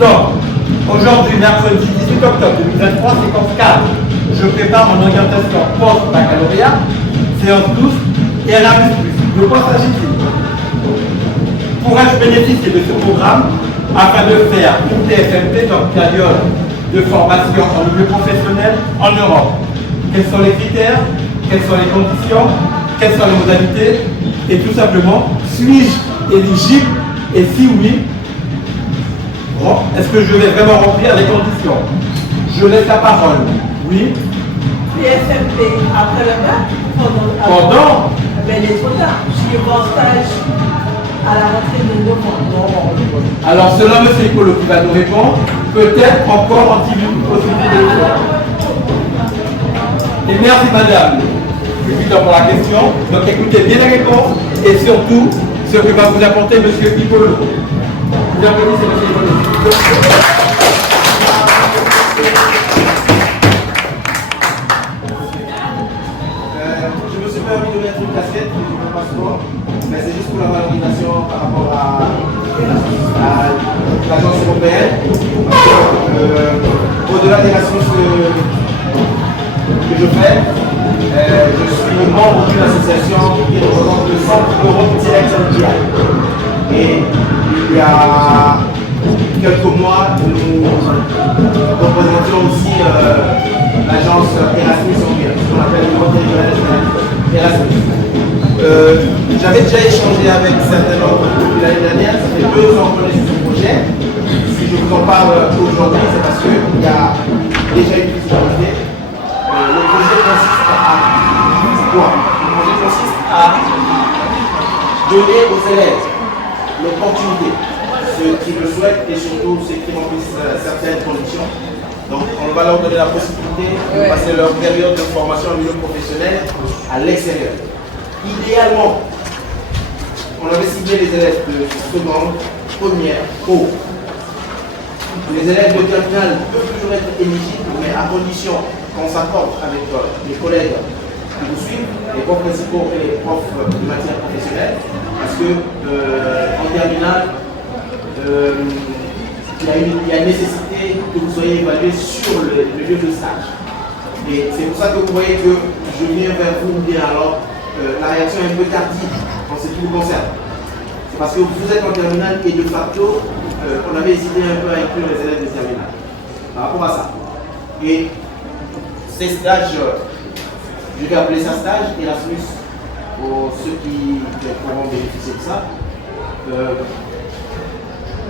Donc, aujourd'hui, mercredi 18 octobre 2023, séquence 4, je prépare mon orientation post-baccalauréat, séance 12 et Erasmus+. De quoi s'agit-il? Pourrais-je bénéficier de ce programme afin de faire une TFMP, donc période de formation en milieu professionnel en Europe? Quels sont les critères? Quelles sont les conditions? Quelles sont les modalités? Et tout simplement, suis-je éligible? Et si oui, bon, est-ce que je vais vraiment remplir les conditions? Je laisse la parole. Oui. TFMP après le bac? Pendant Mais il est trop tard. Je suis en stage à la rentrée de novembre. Alors, selon M. Ecolo qui va nous répondre, peut-être encore une possibilité de le faire. Et merci madame, pour la question. Donc écoutez bien les réponses et surtout ce que va vous apporter M. Ecolo. Vous applaudissez M. Ecolo. Je me suis permis de mettre une casquette, je ne passe pas, mais c'est juste pour la valorisation par rapport à l'agence européenne. Au-delà des ressources que je fais, je suis membre d'une association qui représente le Centre Europe Selection GI. Et il y a quelques mois, nous représentions aussi l'agence Erasmus, ce qu'on appelle le Conseil de Erasmus. J'avais déjà échangé avec certains membres depuis l'année dernière, ça fait 2 ans qu'on est sur ce projet. Si je vous en parle aujourd'hui, c'est parce qu'il y a déjà une visibilité. Le projet consiste à donner aux élèves l'opportunité, ceux qui le souhaitent et surtout ceux qui remplissent certaines conditions. Donc on va leur donner la possibilité de passer leur période de formation au milieu professionnel à l'extérieur. Idéalement, on avait ciblé les élèves de seconde, première, haut. Les élèves de terminale peuvent toujours être éligibles, mais à condition qu'on s'accorde avec les collègues qui vous suivent, les profs principaux et les profs de matière professionnelle, parce que en terminale, il y a une nécessité que vous soyez évalué sur le lieu de stage. Et c'est pour ça que vous voyez que je viens vers vous dire alors la réaction est un peu tardive en ce qui vous concerne. C'est parce que vous êtes en terminale et de facto, on avait hésité un peu à inclure les élèves de terminale par rapport à ça. Et ces stages, je vais appeler ça stage Erasmus pour ceux qui pourront bénéficier de ça.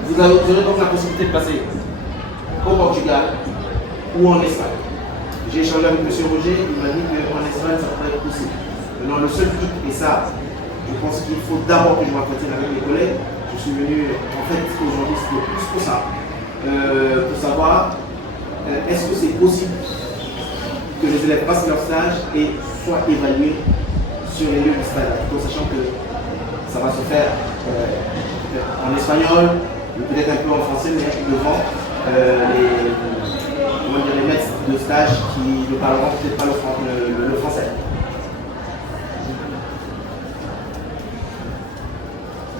Vous aurez donc la possibilité de passer au Portugal ou en Espagne. J'ai échangé avec M. Roger, il m'a dit qu'en Espagne ça pourrait être possible. Maintenant le seul truc, et ça, je pense qu'il faut d'abord que je m'entretienne avec les collègues. Je suis venu, en fait, aujourd'hui c'était plus pour ça, pour savoir est-ce que c'est possible que les élèves passent leur stage et soient évalués sur les lieux du stage, tout en sachant que ça va se faire en espagnol, peut-être un peu en français, mais devant les maîtres de stage qui ne parleront peut-être pas le français.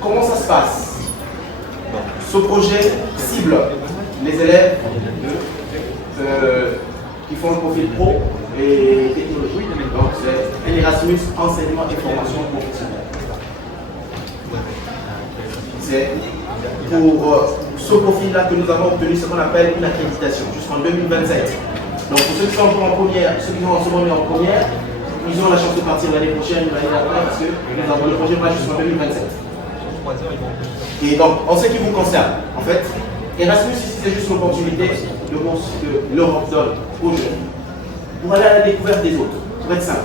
Comment ça se passe? Ce projet cible les élèves qui font le profil pro et technologie. Donc c'est un Erasmus enseignement et formation professionnelle. C'est pour ce profil-là que nous avons obtenu ce qu'on appelle une accréditation jusqu'en 2027. Donc pour ceux qui sont encore en première, ceux qui sont en ce moment en première, ils ont la chance de partir l'année prochaine, l'année d'après, parce que le projet va jusqu'en 2027. Et donc, en ce qui vous concerne, en fait, Erasmus, ici, c'est juste l'opportunité de bourse que l'Europe donne aux jeunes pour aller à la découverte des autres, pour être simple.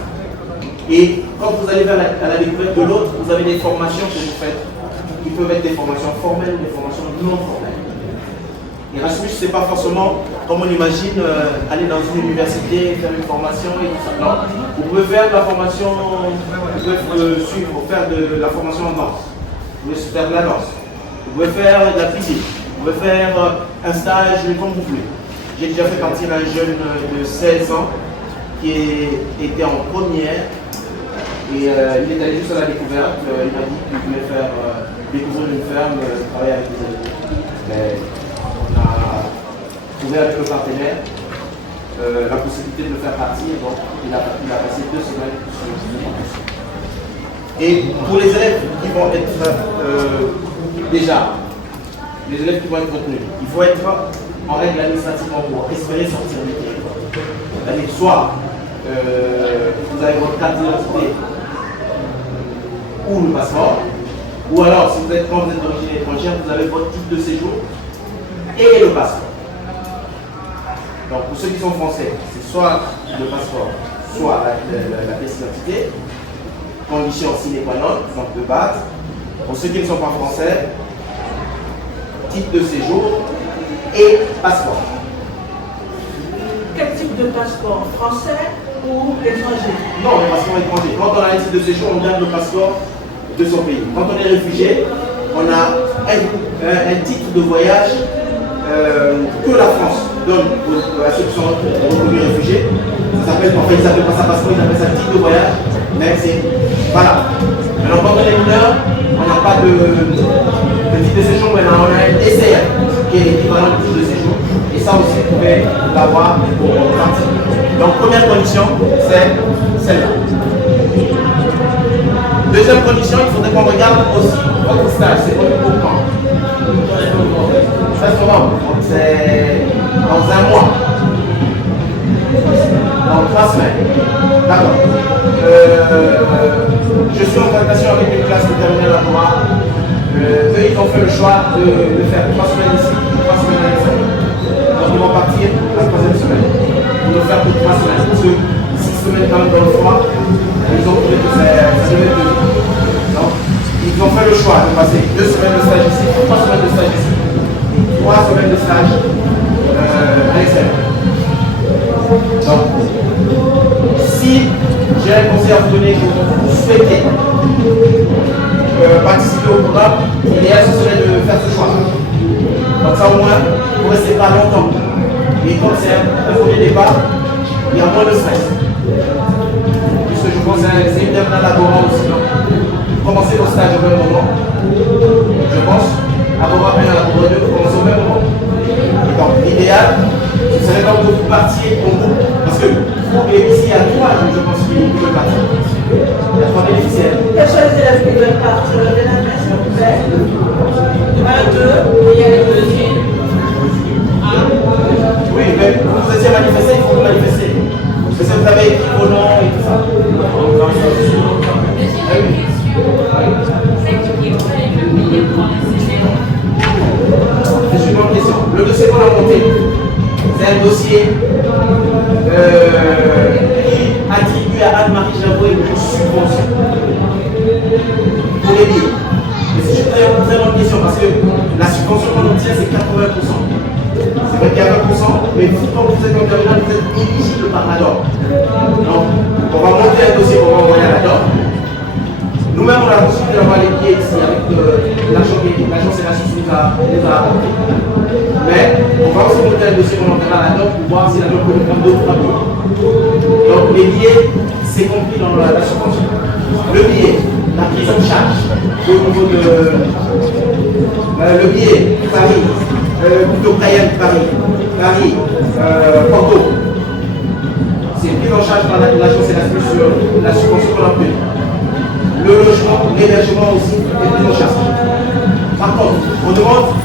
Et quand vous allez vers à la découverte de l'autre, vous avez des formations que vous faites qui peuvent être des formations formelles ou des formations non formelles. Erasmus, c'est pas forcément, comme on imagine, aller dans une université, faire une formation et tout ça. Non. Vous pouvez faire de la formation, vous pouvez suivre, faire de la formation en danse. Vous pouvez faire de la danse. Vous pouvez faire de la physique. Vous pouvez faire un stage comme vous voulez. J'ai déjà fait partie d'un jeune de 16 ans qui était en première. Et il est allé juste à la découverte. Il m'a dit qu'il voulait faire découvrir une ferme, travailler avec des animaux. on a trouvé avec le partenaire la possibilité de le faire partir. Donc, il a passé 2 semaines sur le. Et pour les élèves qui vont être déjà, les élèves qui vont être retenus, il faut être en règle administrativement pour espérer sortir du territoire. C'est-à-dire, soit vous avez votre carte d'identité ou le passeport, ou alors, si vous êtes d'origine étrangère, vous avez votre titre de séjour et le passeport. Donc, pour ceux qui sont français, c'est soit le passeport, soit la pièce d'identité, condition sine qua non, donc de base. Pour ceux qui ne sont pas français, titre de séjour et passeport. Quel type de passeport? Français ou étranger? Non, le passeport étranger. Quand on a un titre de séjour, on garde le passeport de son pays. Quand on est réfugié, on a un titre de voyage que la France donne à ceux qui sont reconnus réfugiés. Ça s'appelle, en fait, ils n'appellent pas ça passeport, ils appellent ça titre de voyage, mais c'est voilà. Maintenant, quand on est mineur, on n'a pas de titre de séjour, mais on a un DCR qui est l'équivalent du titre de séjour. Et ça aussi, vous pouvez l'avoir pour partir. Donc, première condition, c'est celle-là. Deuxième condition, il faudrait qu'on regarde aussi votre stage, c'est votre programme. Très souvent, c'est dans un mois, dans 3 semaines. D'accord. Je suis en contact avec une classe de terminale à Laborat. Eux, ils ont fait le choix de faire 3 semaines ici, 3 semaines à l'extérieur. Donc, ils vont partir la 3e semaine. Ils vont faire que 3 semaines. Parce que 6 semaines quand même dans le froid, ils ont trouvé que ça devait être. Donc, ils ont fait le choix de passer 2 semaines de stage ici, 3 semaines de stage ici, 3 semaines de stage à l'extérieur. Donc, si j'ai un conseil à vous donner que vous souhaitez participer au programme, l'idéal ce serait de faire ce choix. Comme ça au moins, vous ne restez pas longtemps. Et comme c'est un premier départ, il y a moins de stress. Puisque je pense que c'est une terminale Laborat aussi. Donc, commencez vos stages au même moment. Je pense, Laborat 1 à Laborat 2, vous commencez au même moment. Et donc l'idéal, ce serait quand vous partiez au groupe. Parce que vous bénéficiez à 3, je pense qu'il veulent partir. Il y a 3 bénéficiaires. Quels sont les élèves qui veulent partir? Levez la main, s'il vous plaît. 1, 2, il y a les deuxièmes. Oui, mais vous étiez manifesté, il faut vous manifester. Parce que vous avez écrit vos noms et tout ça. C'est une bonne question. Le dossier qu'on a monté, c'est un dossier qui attribue à Anne-Marie Javoué une subvention pour les billets. Mais c'est une très bonne question parce que la subvention qu'on obtient, c'est 80%. C'est vrai qu'il y a 20%, mais vous, quand vous êtes en terminale, vous êtes éligible par l'ADOR. Donc, on va monter un dossier qu'on va envoyer à l'ADOR. Nous-mêmes, on a la possibilité d'avoir les billets ici avec l'argent que l'agence et la société nous a apporté. Mais on va aussi monter un dossier qu'on enverra à l'ADOR pour voir si l'ADOR peut nous prendre 2 ou 3 billets. Donc, les billets, c'est compris dans la subvention. Le billet, la prise en charge au niveau de le billet, Paris. Plutôt Cayenne, Paris, Porto. C'est pris en charge par l'agence Erasmus sur la subvention qu'on a obtenue. Le logement, l'hébergement aussi est pris en charge. Par contre, on demande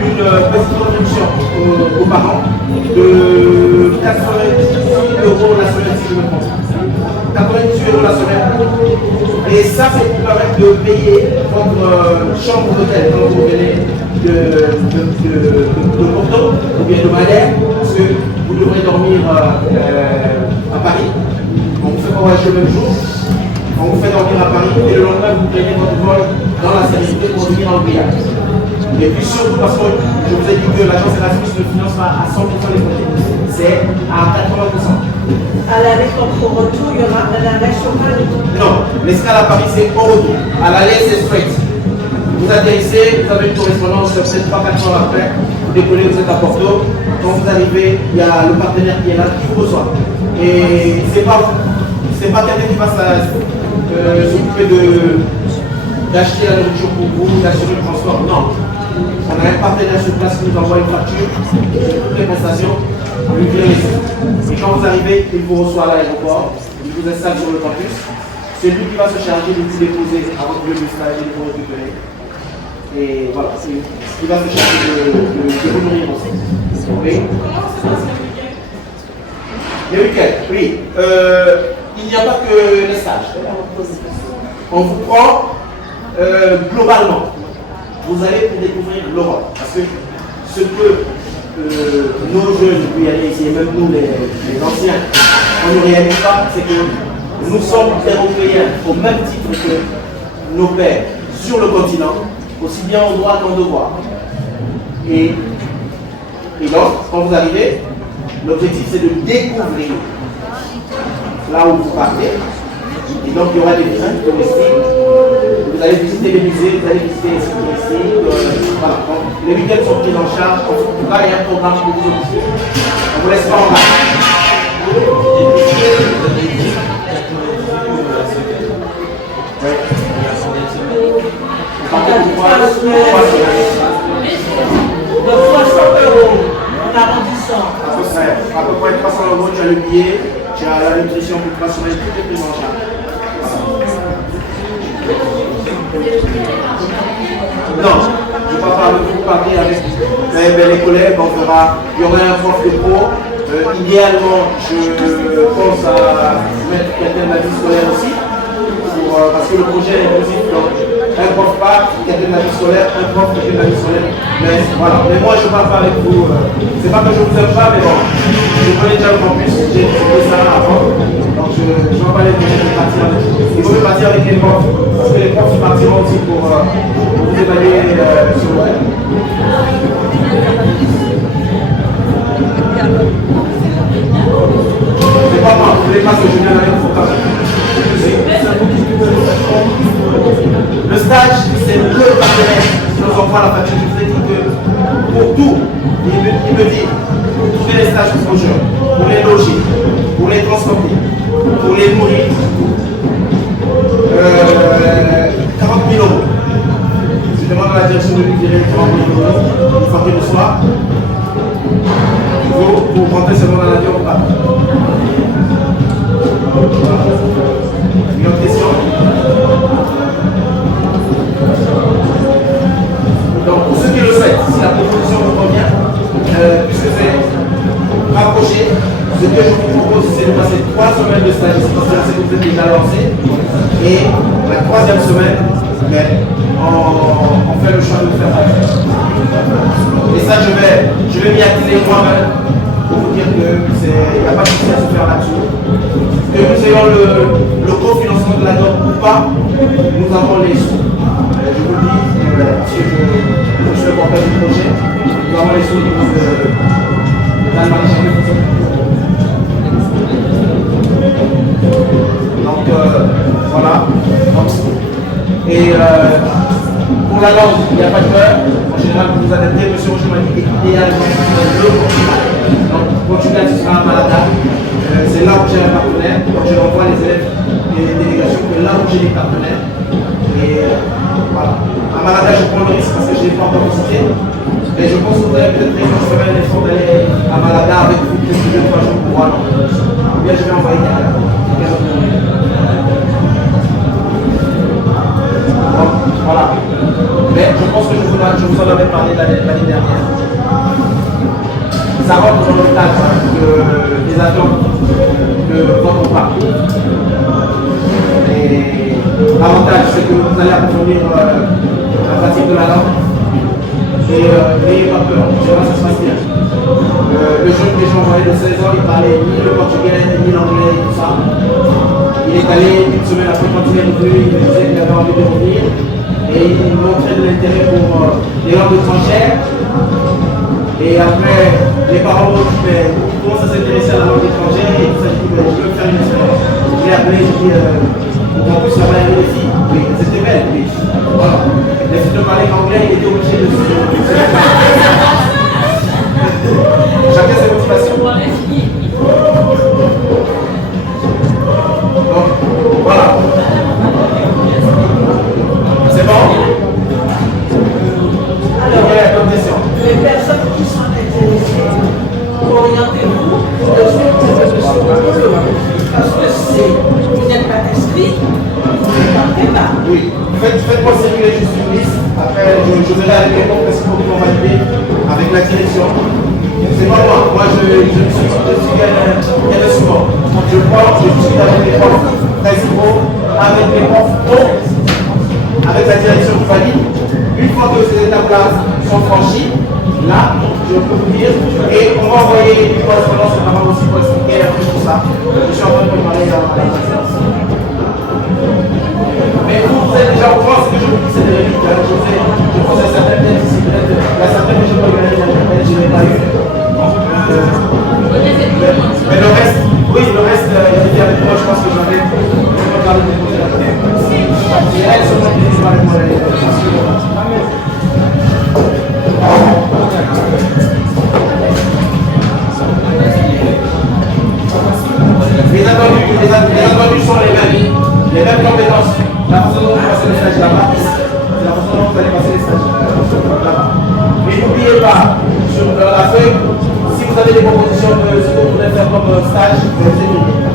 une petite contribution aux parents de 90 € la semaine, si je me trompe. 98 € la semaine. Et ça, c'est pour permettre de payer votre chambre d'hôtel quand vous venez de Porto ou bien de Madère, parce que vous devrez dormir à Paris. On vous fait pas voyager le même jour, on vous fait dormir à Paris et le lendemain vous prenez votre vol dans la sécurité pour venir en Guyane. Et puis surtout parce que je vous ai dit que l'agence Erasmus ne finance pas à 100% les projets, c'est à 80%. À l'aller comme au retour, il y aura un arrêt chômage. Non, l'escale à Paris c'est au retour. À l'aller c'est straight. Vous atterrissez, vous avez une correspondance peut-être 3-4 heures après, vous décollez, vous êtes à Porto. Quand vous arrivez, il y a le partenaire qui est là, qui vous reçoit. Et c'est pas quelqu'un qui va s'occuper d'acheter la nourriture pour vous, d'assurer le transport. Non. On a un partenaire sur place qui nous envoie une facture, toutes les prestations, lui vient les sous. Et quand vous arrivez, il vous reçoit à l'aéroport, il vous installe sur le campus. C'est lui qui va se charger de vous déposer à votre lieu de stage et de vous récupérer. Et voilà, c'est qui va se charger de vous nourrir aussi. Oui. Les week-ends, oui. Il n'y a pas que les stages. On vous prend globalement. Vous allez découvrir l'Europe. Parce que ce que nos jeunes, puis aller ici, et même nous les anciens, on ne réalise pas, c'est que nous sommes européens au même titre que nos pères sur le continent, aussi bien en droit qu'en devoir. Et donc, quand vous arrivez, l'objectif c'est de découvrir là où vous partez. Et donc, il y aura des visites touristiques. Vous allez visiter les musées, vous allez visiter les sites touristiques. Voilà. Donc, les week-ends sont pris en charge. En tout cas, il y a un programme pour vous obligez. On ne vous laisse pas en bas. De 300 € en arrondissant. À peu près 300 €, tu as le billet, tu as la nutrition pour 3 semaines, tout est pris en charge. Non, je ne vais pas parler, vous parler avec les collègues, il y aura un prof de pro. Idéalement, je pense à mettre quelqu'un de la vie scolaire aussi, parce que le projet est inclusif. Donc, un prof pas, quelqu'un de la vie scolaire, un prof, quelqu'un de la vie scolaire. Mais voilà, mais moi je ne parle pas avec vous. C'est pas que je vous aime pas, mais bon, je connais déjà le campus, j'ai étudié ça avant. Donc je ne vais pas les donner de partir avec vous. Il faut partir avec les profs, parce que les profs partiront aussi pour vous évaluer sur le web. C'est pas moi, vous voulez pas que je vienne avec vous quand même. Le stage, c'est le partenaire qui nous envoie la facture. Je vous ai dit que pour tout, il me dit, pour trouver les stages pour vos jeunes, pour les loger, pour les transporter, pour les nourrir, 40 000 €. Je demande à la direction de lui virer 40 000 € une fois qu'il reçoit. Pour rentrer seulement dans l'avion ou pas. Une autre question? Donc, pour ceux qui le souhaitent, si la proposition vous convient, puisque c'est rapproché, ce que je vous propose, c'est de passer 3 semaines de stage ici, parce que là, c'est que vous êtes déjà lancé. Et la 3e semaine, on fait le choix de le faire avec. Et ça, je vais m'y atteler moi-même pour vous dire qu'il n'y a pas de souci à se faire là-dessus. Que nous ayons le cofinancement de la note ou pas, nous avons les sous. Je vous le dis, parce que je suis le porteur du projet, nous avons les sous de l'Allemagne. Donc voilà. Et pour la langue, il n'y a pas de peur. En général, vous vous adaptez. Monsieur Roger m'a dit idéalement le Portugal. Donc, Portugal, ce sera à Malaga. C'est là où j'ai un partenaire. Donc, je renvoie les élèves et les délégations que là où j'ai des partenaires. Et voilà. À Malaga, je prends le risque parce que je ne l'ai pas encore visité. Mais je pense que vous allez peut-être faire l'effort d'aller à Malaga avec vous peut-être 2-3 jours pour voir. Ou bien je vais envoyer quelqu'un. Voilà. Mais je pense que je vous en avais parlé l'année dernière. Ça rentre dans le cadre des attentes de votre parcours. Et l'avantage, c'est que vous allez approfondir la pratique de la langue. Et n'ayez pas peur, ça se passe bien. Le jeune que j'ai envoyé de 16 ans, il parlait ni le portugais, ni l'anglais, tout ça. Il est allé une semaine après quand il est revenu, il me disait qu'il avait envie de revenir. Et il montrait de l'intérêt pour les langues étrangères. Et après, les parents m'ont dit, mais il commence à s'intéresser à la langue étrangère et il s'est dit, je veux faire une expérience. Je l'ai appelé, j'ai dit, pour qu'on puisse travailler avec les filles. Oui, c'était belle, oui. Voilà. Les filles de parler anglais, il était obligé de se. Chacun ses motivations. Donc, voilà. C'est bon? Alors, je verrai avec les membres principaux qui vont valider avec la direction. C'est pas moi, je suis bien souvent. Je discute avec les profs principaux, avec les profs hauts, avec la direction qui valide. Une fois que ces étapes-là sont franchies, là, je peux vous dire, et on va envoyer une correspondance notamment aussi pour expliquer un peu tout ça. Je suis en train de préparer la séance. Mais vous êtes déjà au courant, ce que je vous dis, c'est des répliques. Je pense à certaines thèses ici, peut-être, il y a certaines que je peux regarder dans lesquelles je n'ai pas eu. Mais le reste, oui, le reste, était avec moi, je pense que j'en ai regardé des choses à côté. Et elles sont pas utilisées par les moyens. Les attendus sont les mêmes compétences. La façon dont vous passez les stages là-bas, c'est la façon dont vous allez passer les stages là-bas. Mais n'oubliez pas, sur la feuille, si vous avez des propositions de ce que vous voulez faire comme stage, vous les écrivez.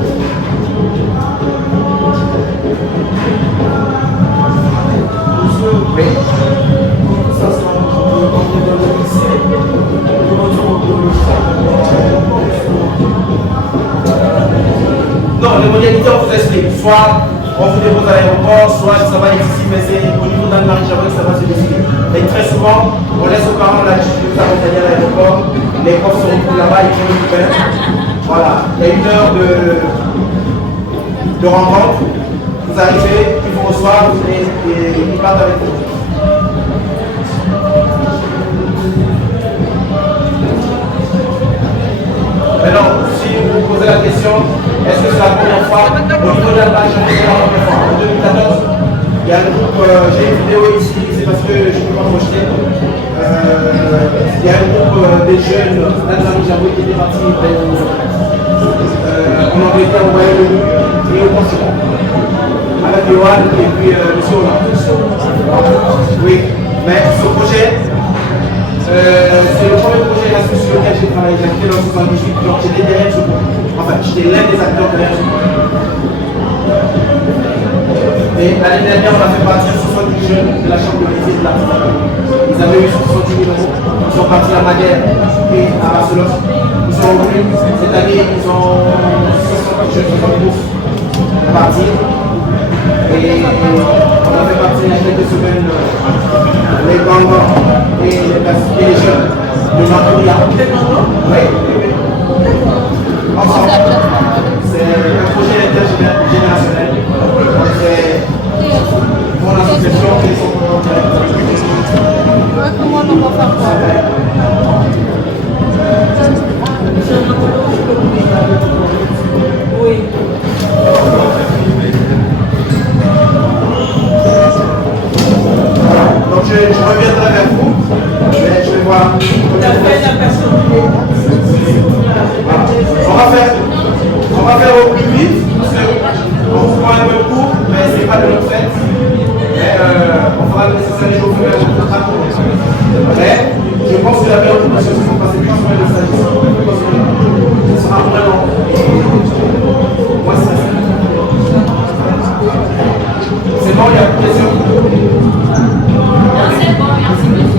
Oui. Non, les modalités, on vous explique. Soit on vous dépose à l'aéroport, soit ça va être ici, mais c'est au niveau d'Anne-Marie-Javel que ça va se décider. Mais très souvent, on laisse aux parents la difficulté à revenir à l'aéroport. Les profs se retrouvent là-bas, ils font le faire. Voilà, il y a une heure de rencontre. Vous arrivez, ils vous reçoivent et ils partent avec vous. Maintenant, si vous vous posez la question, est-ce que c'est la première fois au niveau de la page, c'est la première fois. En 2014, il y a le groupe, j'ai une vidéo ici, c'est parce que je ne peux pas projeter. Il y a un groupe des jeunes d'Anne-Marie-Javel qui était parti en Angleterre, au Royaume-Uni et au Portugal. Avec Johan et puis M. Hollande. Oui, mais ce projet, c'est le premier projet Erasmus sur lequel j'ai travaillé. J'ai quitté en 78, donc j'étais derrière ce projet. Enfin, j'étais l'un des acteurs derrière ce projet. Et l'année dernière, on a fait partir 70 jeunes de la Chambre de métier de l'artisanat. Ils avaient eu 70 000 euros. Ils sont partis à Madère et à Barcelone. Ils sont revenus. Cette année, ils ont 60 jeunes qui sont partis. Et on a fait partir il y a quelques semaines les gangs et les jeunes de Macoria. Oui. Ensemble. C'est un projet intergénérationnel. C'est mon association qui sont comment on va faire quoi? Oui. Donc je reviendrai vers vous. Je vais voir. On va faire au plus vite. On vous prend un peu court, mais ce n'est pas de notre fait. Mais on fera le nécessaire au fur et à mesure de notre rapport. Mais je pense que la meilleure occupation, c'est de passer plus de stages. Ce sera vraiment moins stressant. C'est bon, il y a plus de questions? C'est bon, merci monsieur.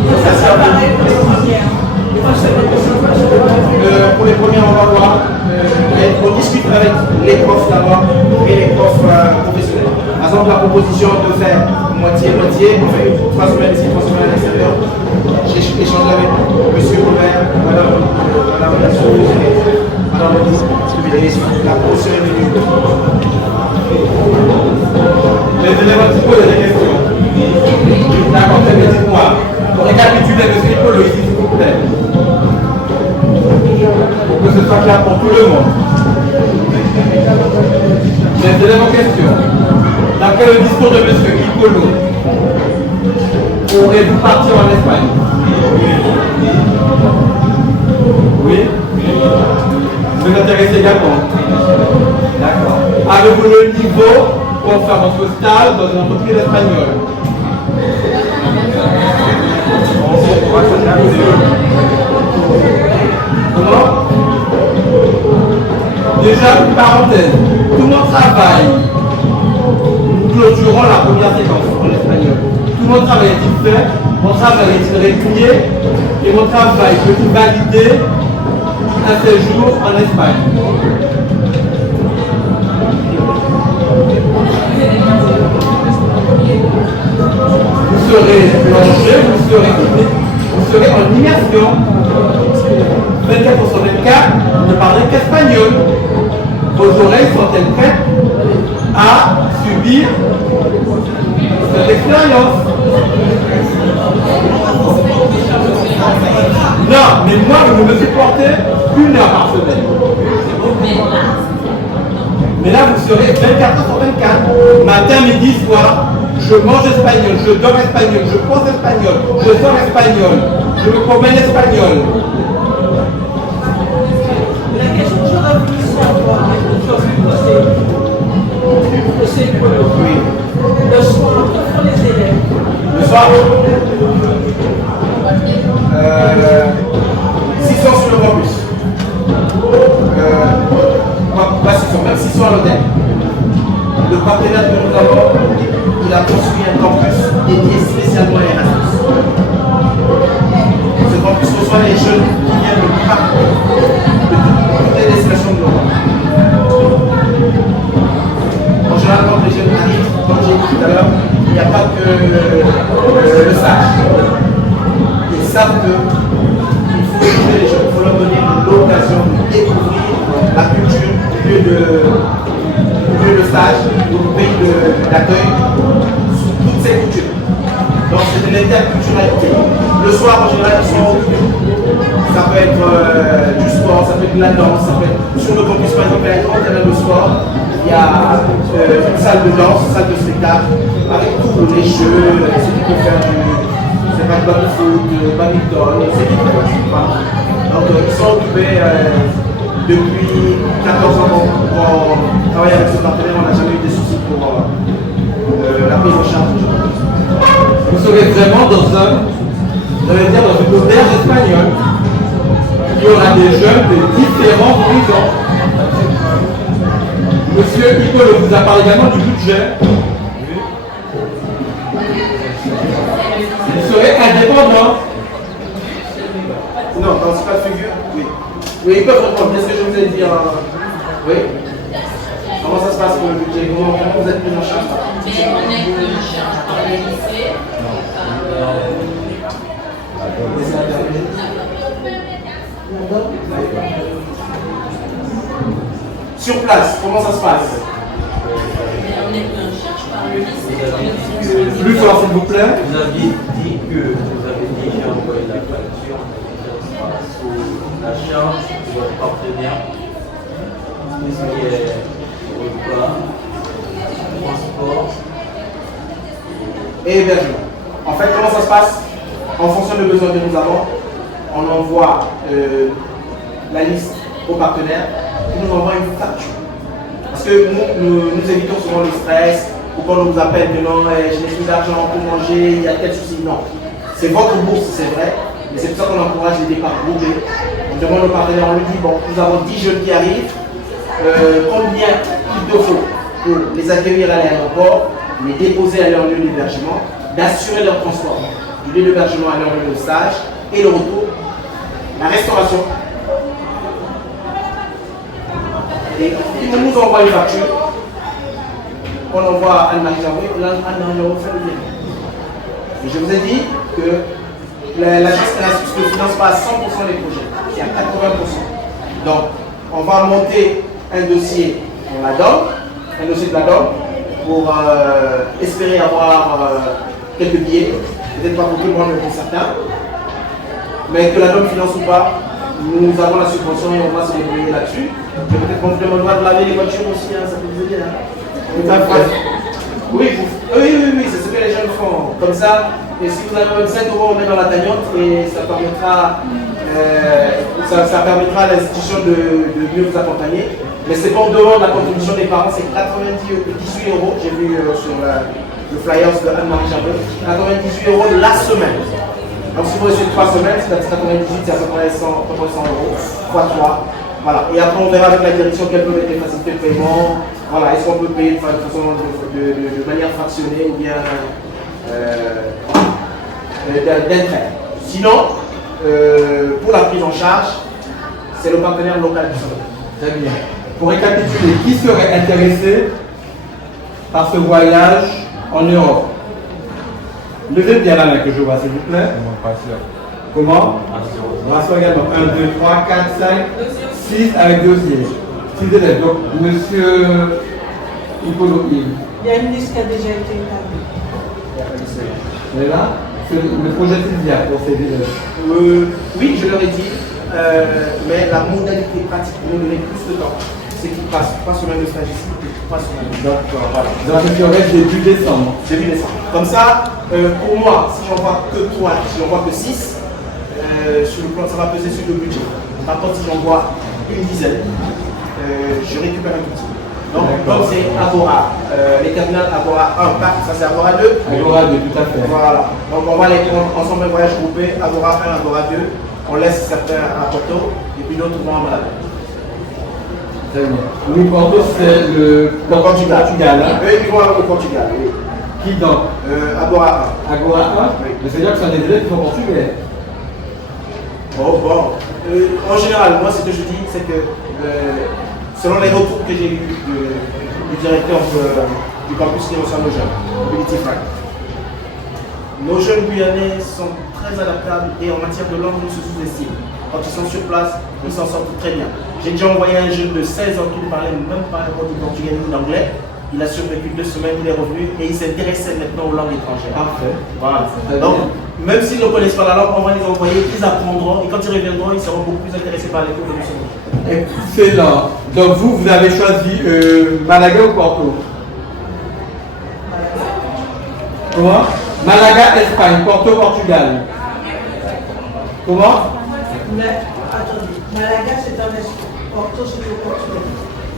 Merci à vous. Pour les premiers, on va voir. On discute avec les profs d'abord et les profs professionnels. Par exemple, la proposition de faire moitié-moitié, on fait 3 semaines ici, 3 semaines à l'extérieur. J'ai échangé avec M. Robert, madame la sous-présidente, madame la ministre, la proposition est venue. Les élèves un petit peu des questions. D'accord, très bien, dites-moi. Pour récapituler le scripolo ici, s'il vous plaît. Pour que ce soit clair pour tout le monde. Les élèves en question. D'après le discours de M. Guipolo, pourrez-vous partir en Espagne? Oui. Vous vous intéressez également? D'accord. Avez-vous le niveau pour faire votre stage dans une entreprise espagnole? Comment? Déjà, une parenthèse. Tout mon travail clôturons la première séquence en espagnol. Tout mon travail est-il fait? Mon travail est-il régulier? Et mon travail peut-il valider un séjour en Espagne? Vous serez plongé, vous serez en immersion. 24 sur 24, vous ne parlez qu'espagnol. Vos oreilles sont-elles prêtes à subir cette expérience? Non, mais moi je me suis porté 1 heure par semaine. Mais là vous serez 24 heures sur 24, matin, midi, soir. Je mange espagnol, je dors espagnol, je pense espagnol, je sors espagnol, je me promène espagnol. La question que j'aurais voulu savoir, que j'aurais pu poser, c'est que le soir, que font les élèves? Le soir, 6 heures sur le campus. Pas 6 heures, même 6 heures à l'hôtel. Le partenaire que nous avons, il a construit un campus dédié spécialement à Erasmus. Ce campus reçoit les jeunes qui viennent de partout, de toutes les destinations de l'Europe. En général, quand les jeunes arrivent, comme j'ai dit tout à l'heure, il n'y a pas que le stage. Ils savent qu'il faut écouter les jeunes, il faut leur donner l'occasion de découvrir la culture du lieu de stage, du pays d'accueil, sous toutes ces cultures. Donc c'est une interculturalité. Le soir, en général, ils sont occupés. Ça peut être du sport, ça peut être de la danse, ça peut être sur le campus par exemple, il y a un grand terrain de sport, il y a une salle de danse, une salle de spectacle, avec tous les jeux, ceux qui peuvent faire du foot, badminton, ceux qui peuvent faire. Donc ils sont occupés depuis 14 ans qu'on travaille avec ce partenaire, on n'a jamais eu de soucis pour la prise en charge. Vous serez vraiment dans une auberge espagnole. Il y aura des jeunes de différents horizons. Monsieur Hippolyte vous a parlé également du budget. Vous serez indépendant. Non, dans ce cas de figure, oui. Oui, ils peuvent répondre. Qu'est-ce que je vous ai dit Oui. Comment ça se passe pour le budget? Comment vous êtes pris en charge? Mais on est pris en charge par le lycée. Sur place, comment ça se passe? On est pris en charge par le lycée. Plus fort, s'il vous plaît. Vous aviez dit que vous avez déjà envoyé la facture sous la charge de votre partenaire, tout ce qui est repas, transport et hébergement. En fait, comment ça se passe? En fonction des besoins que nous avons, on envoie la liste aux partenaires qui nous envoient une facture. Parce que nous évitons souvent le stress, ou quand on nous appelle que non, je n'ai plus d'argent pour manger, il y a tel souci. Non. C'est votre bourse, c'est vrai, mais c'est pour ça qu'on encourage les départs groupés. On demande aux partenaires, on lui dit, bon, nous avons 10 jeunes qui arrivent, combien il te faut pour les accueillir à l'aéroport, les déposer à leur lieu d'hébergement, d'assurer leur transport du lieu d'hébergement à leur lieu de stage et le retour, la restauration. Et ils nous envoient une facture, on envoie à Anne-Marie Jarry, Anne-Marie Jarry fait le virement. Et je vous ai dit que l'agence Erasmus ne finance pas à 100% les projets, c'est à 80%. Donc, on va monter un dossier pour la DOM, un dossier de la DOM, pour espérer avoir quelques billets, peut-être pas pour tout le monde, mais pour certains. Mais que la DOM finance ou pas, nous avons la subvention et on va se débrouiller là-dessus. Peut-être qu'on vous demandera de laver les voitures aussi, hein, ça peut vous aider. Hein. Oui, c'est ce que les jeunes font. Comme ça, et si vous avez 5 €, on met dans la cagnotte et ça permettra à l'institution de mieux vous accompagner. Mais c'est qu'on demande la contribution des parents, c'est 18 €, j'ai vu sur le flyers de Anne-Marie Jarry, 98 € la semaine. Donc si vous restez 3 semaines, c'est 98, c'est à peu près 100 € x 3. Voilà. Et après, on verra avec la direction quelles peuvent être les facilités de paiement. Voilà. Est-ce qu'on peut payer de façon de manière fractionnée ou bien d'intérêt. Sinon, pour la prise en charge, c'est le partenaire local qui s'en occupe. Très bien. Pour récapituler, qui serait intéressé par ce voyage en Europe? Levez bien la main que je vois, s'il vous plaît. Comment? Rassure également. 1, 2, 3, 4, 5, 6 avec dossier. 6 élèves. Donc, monsieur Hippolyte. Il y a une liste qui a déjà été établie. Vous êtes là? C'est le projet Sylvia pour ces élèves. Oui, je leur ai dit, mais la modalité pratique pour nous donner plus de temps. C'est qu'ils passent pas semaine de stage ici, pas semaine de stage. Voilà. Donc, il y aurait début décembre. Début décembre. Comme ça, pour moi, si j'en vois que 3, si j'en vois que 6, sur le plan, ça va peser sur le budget. Par contre, si j'en vois une dizaine, je récupère un petit. Donc, comme c'est Agora, les terminales Agora 1, ça c'est Agora 2. Agora 2, tout à fait. Voilà. Donc, on va les prendre ensemble, un voyage groupé, Agora 1, Agora 2. On laisse certains à Porto et puis d'autres vont à Malaga. Très bien. Oui, Porto, c'est le Portugal. Hein? Eux, ils vont au Portugal. Oui. Qui donc? Agora 1. Agora 1? Oui. Mais c'est-à-dire que ce sont des élèves qui sont portugais. Oh, bon. En général, moi, ce que je dis, c'est que selon les retours que j'ai eus du directeur du campus qui reçoit nos jeunes, Mobility Frank, nos jeunes Guyanais sont très adaptables et en matière de langue, nous se sous-estiment. Quand ils sont sur place, ils s'en sortent très bien. J'ai déjà envoyé un jeune de 16 ans qui ne parlait même pas du portugais ni d'anglais. Il a survécu 2 semaines, il est revenu et il s'intéressait maintenant aux langues étrangères. Parfait. Voilà. Donc, même s'ils ne connaissent pas la langue, on va les envoyer, ils apprendront et quand ils reviendront, ils seront beaucoup plus intéressés par les cours de mission. Excellent. Donc vous avez choisi Malaga ou Porto? Comment? Malaga, Espagne, Porto, Portugal. Comment? Mais attendez, Malaga c'est en Espagne, Porto c'est au Portugal.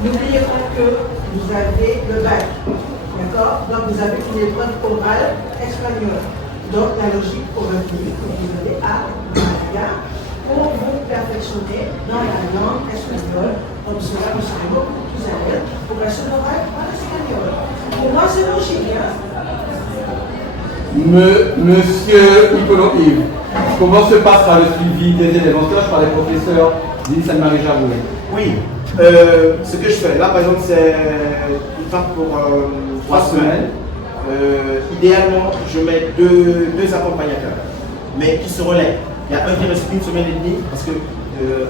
N'oubliez pas que vous avez le bac, d'accord? Donc vous avez une épreuve orale espagnole. Donc la logique aurait voulu que vous allez à Malaga pour vous perfectionner dans la langue espagnole. Comme cela, vous serez beaucoup plus à l'aise pour passer l'oral en espagnol. Pour moi, c'est logique. Hein? Monsieur Hippolyte Yves, comment se passera le suivi des élèves en stage par les professeurs d'Inis Anne-Marie Jarouet? Oui, ce que je fais là, par exemple, c'est du temps pour 3 semaines. Idéalement, je mets deux accompagnateurs, mais qui se relaient. Il y a un qui reste 1 semaine et demie, parce que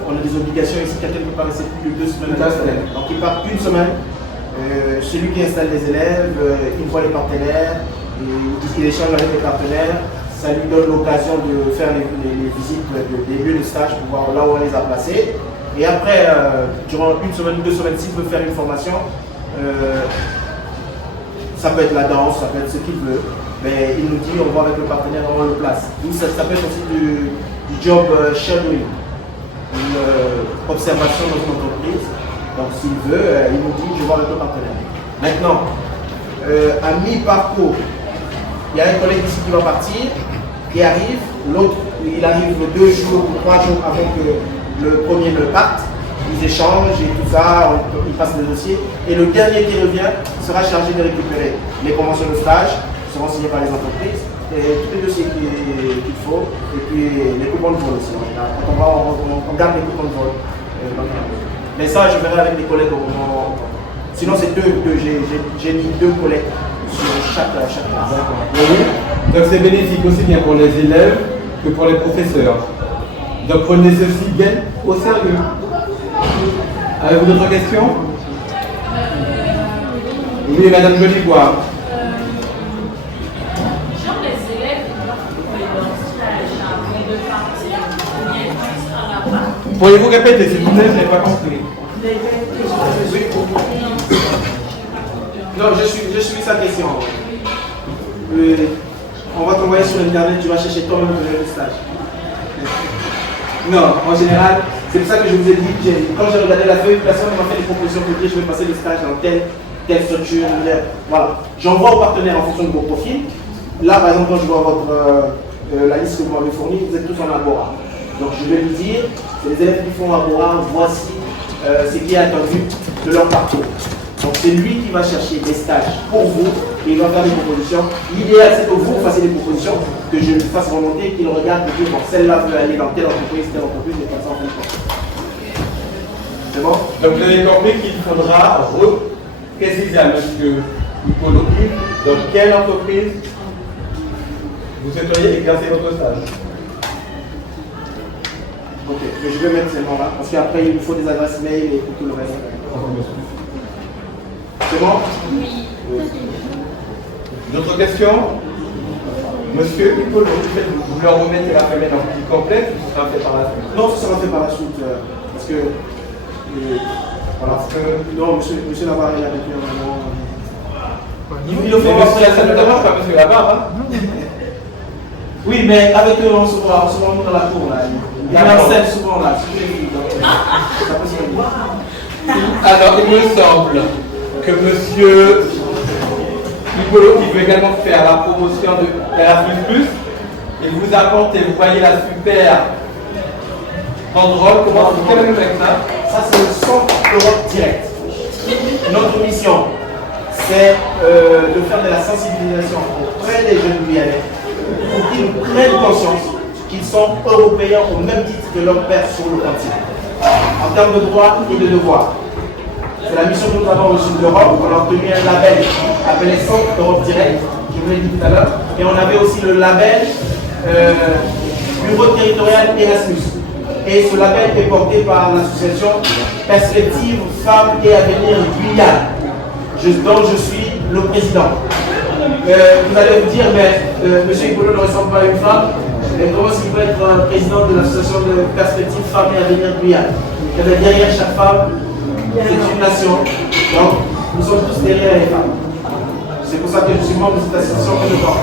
on a des obligations ici, quelqu'un ne peut pas rester plus de 2 semaines. Donc il part 1 semaine, celui qui installe les élèves, il voit les partenaires, il échange avec les partenaires, ça lui donne l'occasion de faire les visites des lieux de stage pour voir là où on les a placés. Et après, durant 1 semaine, 2 semaines, s'il veut faire une formation, ça peut être la danse, ça peut être ce qu'il veut, mais il nous dit on va avec le partenaire, on le place. Ça peut être aussi du job shadowing, une observation dans une entreprise. Donc s'il veut, il nous dit je vais avec le partenaire. Maintenant, à mi-parcours, il y a un collègue ici qui va partir, qui arrive, l'autre il arrive 2 jours ou 3 jours avant que le premier ne parte. Ils échangent et tout ça, ils passent les dossiers. Et le dernier qui revient sera chargé de récupérer les conventions de stage, qui seront signées par les entreprises, et tous les dossiers qu'il faut, et puis les coupons de vol aussi. On garde les coupons de vol. Mais ça, je verrai avec les collègues au moment. Sinon, c'est j'ai mis 2 collègues sur chaque classe. Donc c'est bénéfique aussi bien pour les élèves que pour les professeurs. Donc prenez ceci bien au sérieux. Avez-vous d'autres questions? Oui, Madame Jolibois. Genre les élèves qui font leur stage avant de partir, ou bien ils à la bas. Pourriez-vous répéter s'il vous plaît? Je n'ai pas compris. Non, je suis sa question. On va t'envoyer sur Internet, tu vas chercher toi-même le stage. Non, en général, c'est pour ça que je vous ai dit, quand j'ai regardé la feuille, personne m'a fait des propositions pour dire je vais passer le stage dans telle structure. Voilà. J'envoie aux partenaires en fonction de vos profils. Là, par exemple, quand je vois la liste que vous m'avez fournie, vous êtes tous en Agora. Donc je vais lui dire, c'est les élèves qui font Agora, voici ce qui est attendu de leur parcours. Donc c'est lui qui va chercher des stages pour vous et il va faire des propositions. L'idéal c'est que vous fassiez des propositions, que je fasse remonter, qu'il regarde et dire bon celle-là veut aller dans telle entreprise, et comme ça on fait quoi. C'est bon? Donc vous avez compris qu'il faudra préciser à M. Nicolo dans quelle entreprise vous souhaiteriez exercer votre stage. Ok, mais je vais mettre ces noms-là, parce qu'après il me faut des adresses mail et tout le reste. C'est bon? Oui. D'autres questions? Monsieur Nicolo, vous leur remettez la feuille en petit complexe ou ce sera fait par la suite? Non, ça sera fait par la suite, parce que... non, monsieur Labarre, il a vécu un moment... Il le faut monsieur, ça ne dérange pas monsieur Labarre, hein? Oui, mais avec eux, on se voit dans la cour, là. Il y a un scène souvent, là. Ça peut se faire. Alors, il me semble que monsieur Nicolo, qui veut également faire la promotion de Erasmus+, il vous apporte et vous voyez la super banderole. Comment vous avez avec ça? Ça, c'est le centre Europe Direct. Notre mission, c'est de faire de la sensibilisation auprès des jeunes Guyanais pour qu'ils prennent conscience qu'ils sont européens au même titre que leurs pères sur le continent, en termes de droits et de devoirs. C'est la mission que nous avons reçue de l'Europe. On a obtenu un label appelé Centre Europe Direct, je vous l'ai dit tout à l'heure, et on avait aussi le label Bureau territorial Erasmus. Et ce label est porté par l'association Perspective Femmes et Avenir Guyane, dont je suis le président. Vous allez vous dire, mais M. Nicolo ne ressemble pas à une femme, mais comment est-ce qu'il peut être président de l'association de Perspective Femmes et Avenir Guyane? Derrière chaque femme, c'est une nation, donc nous sommes tous derrière les femmes. C'est pour ça que je suis membre de cette association que je porte.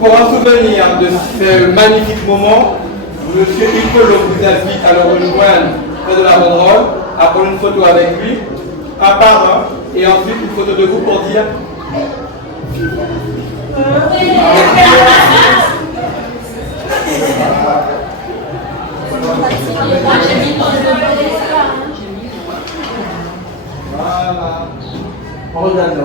Pour un souvenir de ce magnifique moment, M. Nicolo vous invite à le rejoindre près de la banderole, à prendre une photo avec lui, un par un, et ensuite une photo de vous pour dire Voilà. On regarde là.